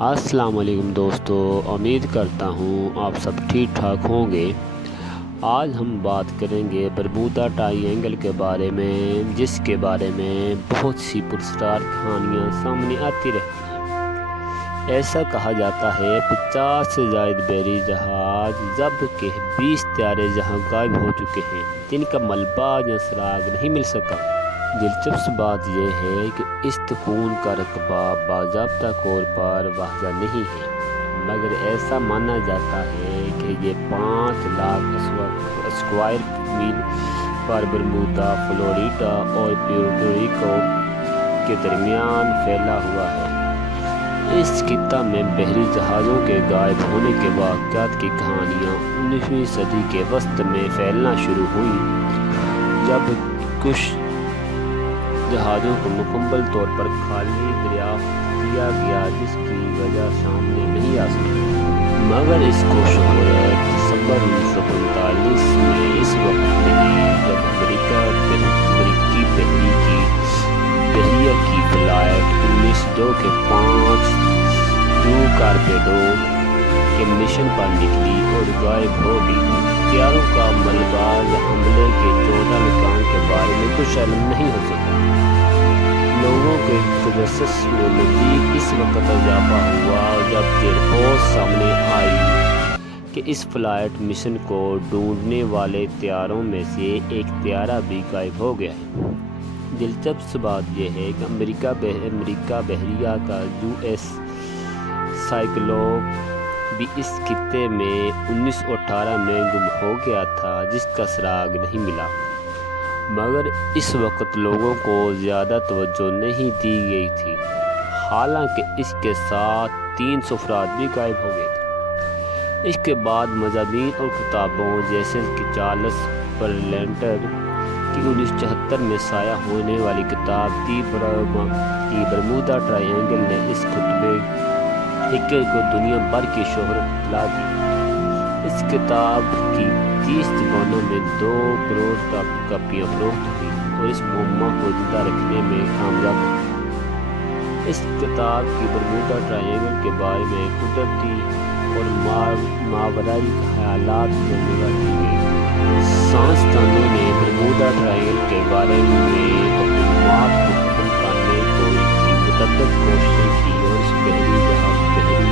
السلام علیکم دوستو، امید کرتا ہوں آپ سب ٹھیک ٹھاک ہوں گے۔ آج ہم بات کریں گے برمودا ٹرائی اینگل کے بارے میں، جس کے بارے میں بہت سی پراسرار کہانیاں سامنے آتی رہتی ہیں۔ ایسا کہا جاتا ہے 50 سے زائد بحری جہاز جبکہ 20 طیارے جہاں غائب ہو چکے ہیں، جن کا ملبہ یا سراغ نہیں مل سکا۔ دلچسپ بات یہ ہے کہ اس تکون کا رقبہ باضابطہ طور پر واضح نہیں ہے، مگر ایسا مانا جاتا ہے کہ یہ 5 لاکھ اسکوائر میل پر برمودا، فلوریڈا اور پیورٹو ریکو کے درمیان پھیلا ہوا ہے۔ اس خطہ میں بحری جہازوں کے غائب ہونے کے واقعات کی کہانیاں 19ویں صدی کے وسط میں پھیلنا شروع ہوئیں، جب کچھ جہازوں کو مکمل طور پر خالی دریافت کیا گیا، جس کی وجہ سامنے نہیں آ سکی، مگر اس کو شہرت دسمبر 1945 میں اس وقت ملی جب امریکی بحریہ کی فلائٹ 19-2 کے 5 جو کارپیڈو کے مشن پر نکلی اور غائب ہو گئی۔ طیاروں کا ملبہ یا حملے کے 14 مکان کے بارے میں کچھ علم نہیں ہو سکا۔ لوگوں کے تجسس میں مزید اس وقت اضافہ ہوا جب یہ رپورٹ سامنے آئی کہ اس فلائٹ مشن کو ڈھونڈنے والے طیاروں میں سے ایک طیارہ بھی غائب ہو گیا ہے۔ دلچسپ بات یہ ہے کہ امریکہ بحریہ کا US سائیکلوپ بھی اس خطے میں 1918 میں گم ہو گیا تھا، جس کا سراغ نہیں ملا، مگر اس وقت لوگوں کو زیادہ توجہ نہیں دی گئی تھی، حالانکہ اس کے ساتھ 300 افراد بھی غائب ہو گئے تھے۔ اس کے بعد مضامین اور کتابوں جیسے کہ چارلس پرلینٹر کی 1974 میں شائع ہونے والی کتاب دی برمودا ٹرائی اینگل نے اس خطے کو دنیا بھر کی شہرت دلا دی۔ اس کتاب کی 30 زبانوں میں 2 کروڑ کاپیاں فروخت ہوئیں اور اس معمہ کو زندہ رکھنے میں کامیاب رہی۔ اس کتاب کی برمودا ٹرائی اینگل کے بارے میں قدرتی اور ماورائی خیالات جمع کی گئی۔ سائنسدانوں نے برمودا ٹرائی اینگل کے بارے میں توہمات کو ختم کرنے کی متعدد کوششیں کی اور اس بحری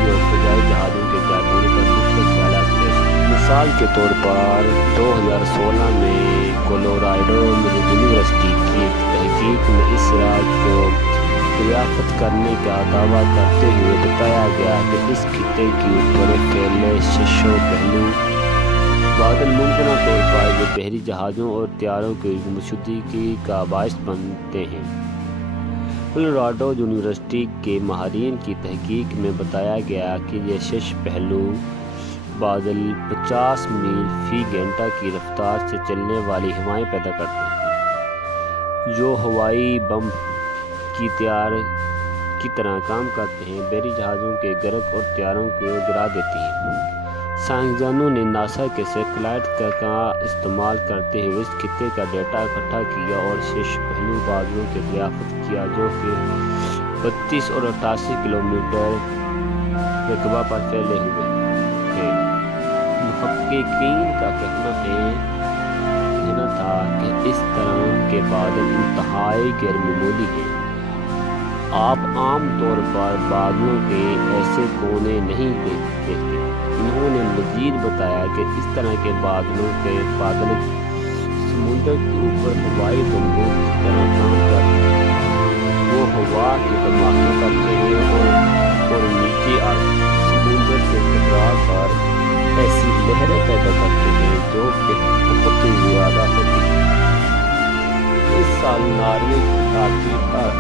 اور فضائی جہازوں کے غائب ہونے پر مختلف خیالات پیش کیے۔ مثال کے طور پر 2016 میں کولوراڈو یونیورسٹی کی ایک تحقیق میں اس راز کو دریافت کرنے کا دعویٰ کرتے ہوئے بتایا گیا کہ اس خطے کے اوپر پھیلے ششوں پہلو بادل ممکنہ طور پر یہ بحری جہازوں اور طیاروں کی گمشدگی کا باعث بنتے ہیں۔ کولوراڈو یونیورسٹی کے ماہرین کی تحقیق میں بتایا گیا کہ یہ شش پہلو بادل 50 میل فی گھنٹہ کی رفتار سے چلنے والی ہوائیں پیدا کرتے ہیں، جو ہوائی بم کی طرح کام کرتے ہیں، بحری جہازوں کے غرق اور طیاروں کو گرا دیتی ہیں۔ سائنسدانوں نے ناسا کے سیٹلائٹ کا استعمال کرتے ہوئے اس خطے کا ڈیٹا اکٹھا کیا اور شش پہلو بادلوں کی دریافت کیا، جو کہ 32 اور 88 کلومیٹر رقبہ پر پھیلے ہوئے ہیں۔ محققین کا کہنا تھا کہ اس طرح کے بادل انتہائی غیر معمولی ہیں۔ آپ عام طور پر بادلوں کے ایسے کونے نہیں دیکھتے۔ انہوں نے مزید بتایا کہ اس طرح کے بادل سمندر کے اوپر ہوائی بموں کی طرح کام کرتے ہیں۔ وہ ہوا کے دھماکے کرتے ہیں اور نیچے سمندر سے ٹکرا کر ایسی لہریں پیدا کرتے ہیں جو کہ بہت زیادہ ہوتی ہیں۔ اس سال ناروے کی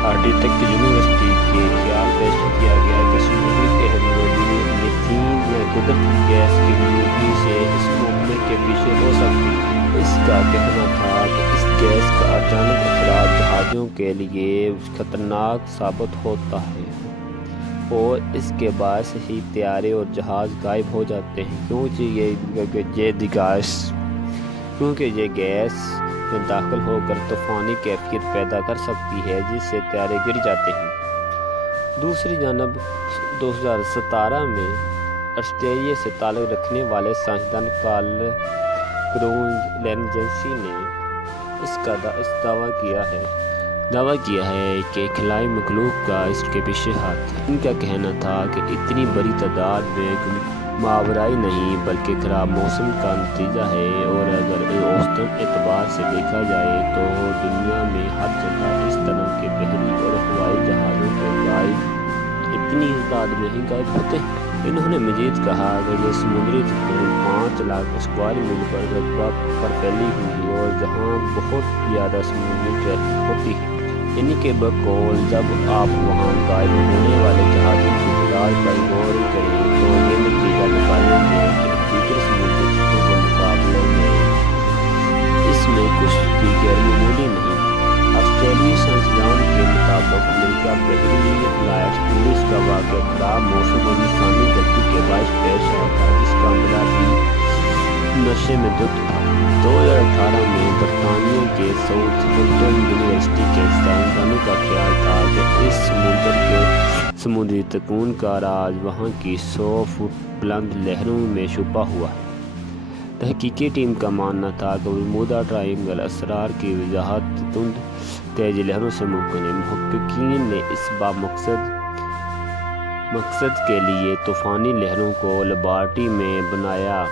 آرکٹک یونیورسٹی کے خیال پیش کیا گیا کہ سمندری ٹیکنالوجی میتھین یا قدرتی گیس کی موجودگی سے اس معاملے کے پیچھے ہو سکتی ہے۔ اس کا کہنا تھا کہ اس گیس کا اچانک اخراج جہازوں کے لیے خطرناک ثابت ہوتا ہے اور اس کے باعث ہی طیارے اور جہاز غائب ہو جاتے ہیں، کیونکہ یہ گیس میں داخل ہو کر طوفانی کیفیت پیدا کر سکتی ہے، جس سے طیارے گر جاتے ہیں۔ دوسری جانب 2017 میں آسٹریلیا سے تعلق رکھنے والے سائنسدان کارل لینجنسی نے اس دعویٰ کیا ہے کہ خلائی مخلوق کا اس کے پیچھے ہاتھ ہے۔ ان کا کہنا تھا کہ اتنی بڑی تعداد میں ماورائی نہیں بلکہ خراب موسم کا نتیجہ ہے، اور اگر اوسطاً اعتبار سے دیکھا جائے تو دنیا میں ہر جگہ اس طرح کے بحری اور ہوائی جہازوں کے غائب اتنی تعداد میں ہی غائب ہوتے ہیں۔ انہوں نے مزید کہا کہ یہ سمندری طوفان 5 لاکھ اسکوائر میل پر رقبہ پر پھیلی ہوئی ہے، اور جہاں بہت زیادہ سمندری ٹریفک ہوتی ہے۔ ان کے بقول جب آپ وہاں غائب ہونے والے جہازوں کی تعداد پر غور کریں تو یہ نتیجہ نکالیں گے کہ دیگر سمندری خطوں کے مقابلے میں اس میں کچھ بھی غیر معمولی نہیں۔ آسٹریلوی سائنسدان کے مطابق امریکہ بحری فلائٹ 19 کا واقعہ خراب موسم اور انسانی غلطی کے باعث پیش آیا تھا، جس کا عملہ بھی نشے میں دھت تھا۔ 2018 میں برطانیہ کے ساؤتھ ہیمپٹن یونیورسٹی کے سائنسدانوں کا خیال تھا کہ اس سمندر کے سمندری طوفان کا راز وہاں کی 100 فٹ بلند لہروں میں چھپا ہوا ہے۔ تحقیقی ٹیم کا ماننا تھا کہ برمودا ٹرائنگل اسرار کی وضاحت تند تیز لہروں سے ممکن ہے۔ محققین نے اس مقصد کے لیے طوفانی لہروں کو لیبارٹری میں بنایا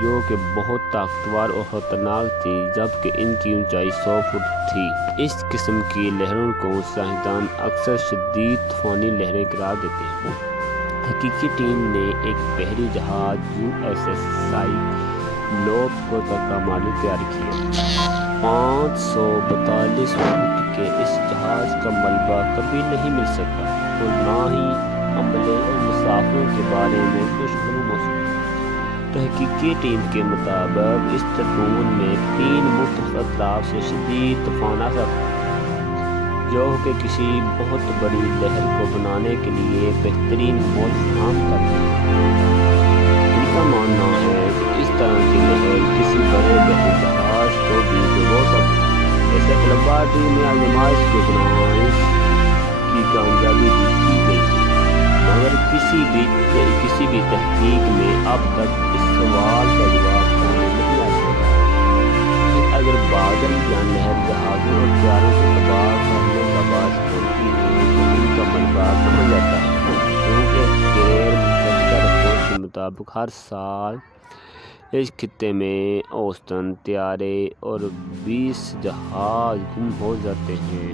جو کہ بہت طاقتور اور خطرناک تھی، جبکہ ان کی اونچائی 100 فٹ تھی۔ اس قسم کی لہروں کو سائنسدان اکثر شدید طوفانی لہریں قرار دیتے ہیں۔ تحقیقی ٹیم نے ایک بحری جہاز USS سائکلوپ کا ماڈل تیار کیا۔ 542 فٹ کے اس جہاز کا ملبہ کبھی نہیں مل سکا اور نہ ہی عملے اور مسافروں کے بارے میں کچھ معلوم ہو سکا۔ تحقیقی ٹیم کے مطابق اس طوفان میں 3 مختلف اطراف سے شدید طوفان آ سکتا ہے، جو کہ کسی بہت بڑی لہر کو بنانے کے لیے بہترین موج فراہم کرتے ہیں۔ ان کا ماننا ہے کہ اس طرح کی لہر کسی بڑے بحری جہاز کو بھی ڈبو سکتی ہے، جیسے کہ لیبارٹری میں آزمائش کے دوران اس کی کامیابی بھی کی گئی تھی، مگر کسی بھی تحقیق میں اب تک اس سوال کا جواب سامنے نہیں آ سکا کہ اگر بادل یا لہر جہازوں اور طیاروں کو تباہ کرنے کا باعث بنتی ہے تو ان کا ملبہ کہاں جاتا ہے، کیونکہ غیر مصدقہ رپورٹ کے مطابق ہر سال اس خطے میں اوسطاً طیارے اور 20 جہاز گم ہو جاتے ہیں۔